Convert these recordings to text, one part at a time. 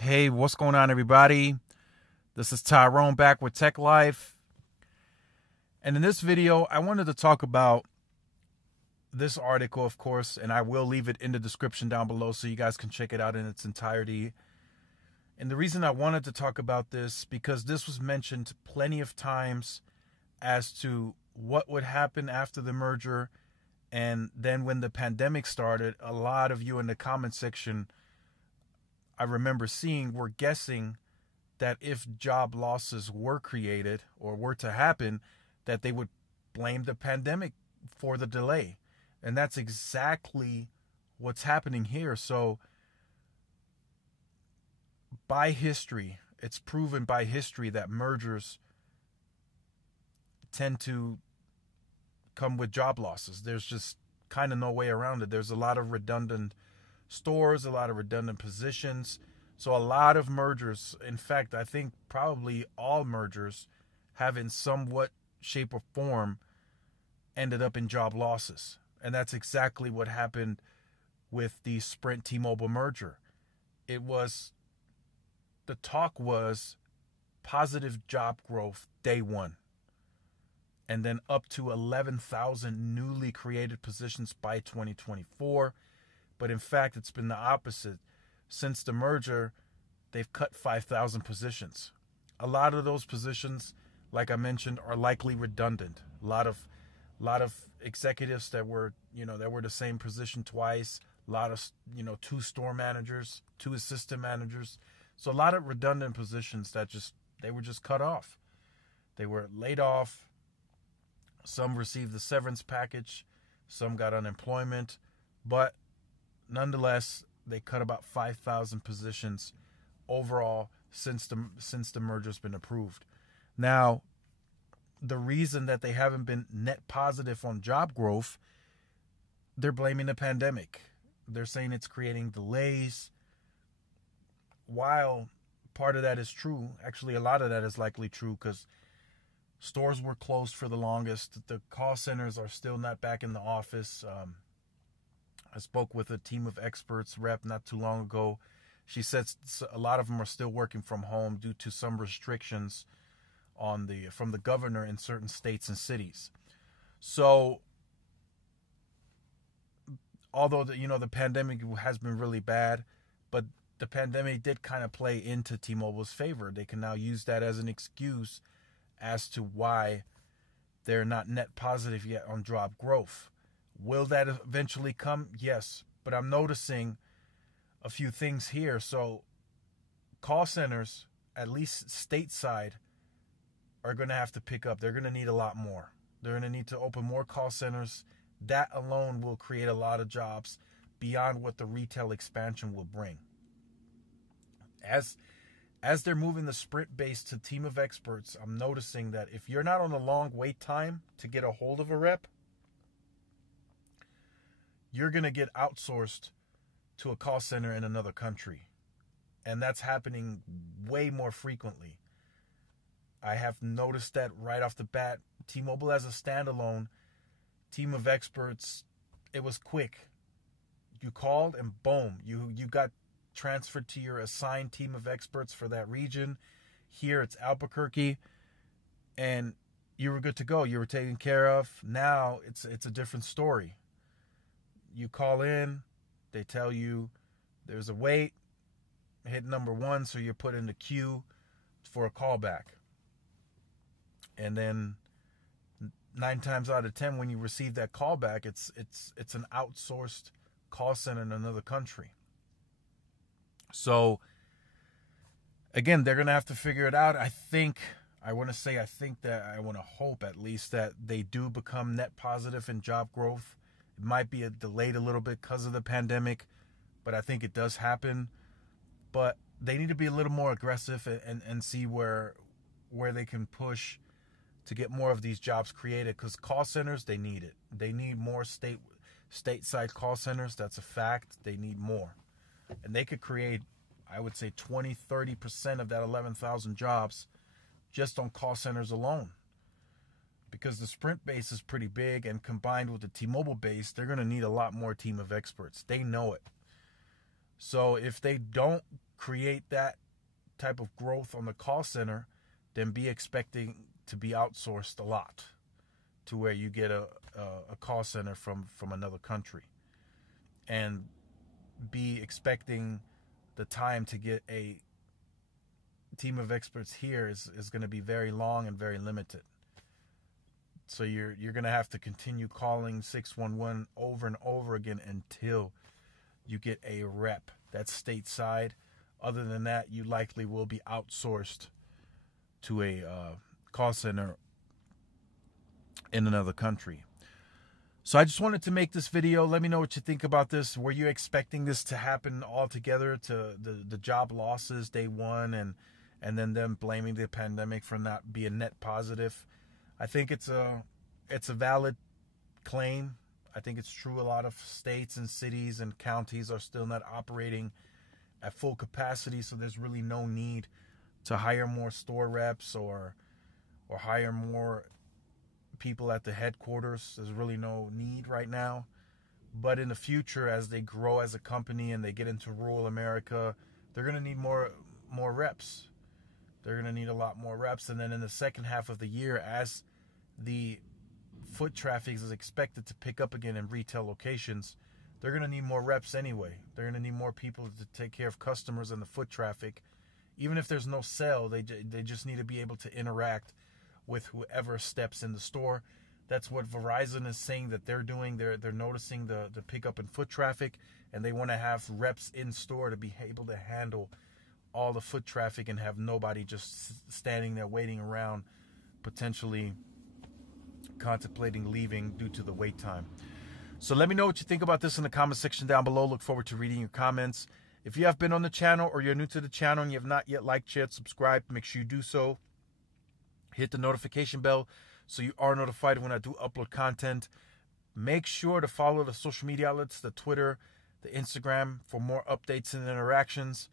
Hey, what's going on, everybody? This is Tyrone back with Tech Life. And in this video, I wanted to talk about this article, of course, and I will leave it in the description down below so you guys can check it out in its entirety. And the reason I wanted to talk about this, because this was mentioned plenty of times as to what would happen after the merger. And then when the pandemic started, a lot of you in the comment section, I remember seeing, were guessing that if job losses were created or were to happen, that they would blame the pandemic for the delay. And that's exactly what's happening here. So by history, it's proven by history that mergers tend to come with job losses. There's just kind of no way around it. There's a lot of redundant stores, a lot of redundant positions. So a lot of mergers, in fact, I think probably all mergers have in somewhat shape or form ended up in job losses. And that's exactly what happened with the Sprint T-Mobile merger. The talk was positive job growth day one, and then up to 11,000 newly created positions by 2024. But in fact, it's been the opposite. Since the merger, they've cut 5,000 positions. A lot of those positions, like I mentioned, are likely redundant. A lot of executives that were the same position twice. A lot of, two store managers, two assistant managers. So a lot of redundant positions that they were just cut off. They were laid off. Some received the severance package. Some got unemployment. But nonetheless, they cut about 5,000 positions overall since the merger's been approved. Now, the reason that they haven't been net positive on job growth, they're blaming the pandemic. They're saying it's creating delays. While part of that is true, actually a lot of that is likely true because stores were closed for the longest. The call centers are still not back in the office. I spoke with a team of experts rep not too long ago. She said a lot of them are still working from home due to some restrictions from the governor in certain states and cities. So although the pandemic has been really bad, but the pandemic did kind of play into T-Mobile's favor. They can now use that as an excuse as to why they're not net positive yet on job growth. Will that eventually come? Yes. But I'm noticing a few things here. So call centers, at least stateside, are going to have to pick up. They're going to need a lot more. They're going to need to open more call centers. That alone will create a lot of jobs beyond what the retail expansion will bring. As they're moving the Sprint base to team of experts, I'm noticing that if you're not on a long wait time to get a hold of a rep, you're going to get outsourced to a call center in another country. And that's happening way more frequently. I have noticed that right off the bat. T-Mobile as a standalone team of experts, it was quick. You called and boom, you got transferred to your assigned team of experts for that region. Here it's Albuquerque, and you were good to go. You were taken care of. Now it's a different story. You call in, they tell you there's a wait, hit number 1, so you're put in the queue for a callback. And then 9 times out of 10, when you receive that callback, it's an outsourced call center in another country. So again, they're going to have to figure it out. I want to hope at least that they do become net positive in job growth. It might be delayed a little bit because of the pandemic, but I think it does happen. But they need to be a little more aggressive and see where they can push to get more of these jobs created, because call centers, they need it. They need more stateside call centers. That's a fact. They need more. And they could create, I would say, 20-30% of that 11,000 jobs just on call centers alone. Because the Sprint base is pretty big, and combined with the T-Mobile base, they're going to need a lot more team of experts. They know it. So if they don't create that type of growth on the call center, then be expecting to be outsourced a lot, to where you get a call center from another country, and be expecting the time to get a team of experts here is going to be very long and very limited. So you're going to have to continue calling 611 over and over again until you get a rep that's stateside. Other than that, you likely will be outsourced to a call center in another country. So I just wanted to make this video. Let me know what you think about this. Were you expecting this to happen altogether, to the job losses day one, and then them blaming the pandemic for not being net positive? I think it's a valid claim. I think it's true. A lot of states and cities and counties are still not operating at full capacity, so there's really no need to hire more store reps or hire more people at the headquarters. There's really no need right now. But in the future, as they grow as a company and they get into rural America, they're going to need more reps. They're going to need a lot more reps. And then in the second half of the year, as the foot traffic is expected to pick up again in retail locations, they're going to need more reps anyway. They're going to need more people to take care of customers and the foot traffic. Even if there's no sale, they just need to be able to interact with whoever steps in the store. That's what Verizon is saying that they're doing. They're noticing the pickup in foot traffic, and they want to have reps in store to be able to handle all the foot traffic and have nobody just standing there waiting around, potentially contemplating leaving due to the wait time. So let me know what you think about this in the comment section down below. Look forward to reading your comments. If you have been on the channel or you're new to the channel and you have not yet liked, shared, subscribed, make sure you do so. Hit the notification bell so you are notified when I do upload content. Make sure to follow the social media outlets, the Twitter, the Instagram, for more updates and interactions.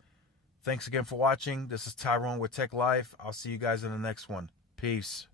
Thanks again for watching. This is Tyrone with Tech Life. I'll see you guys in the next one. Peace.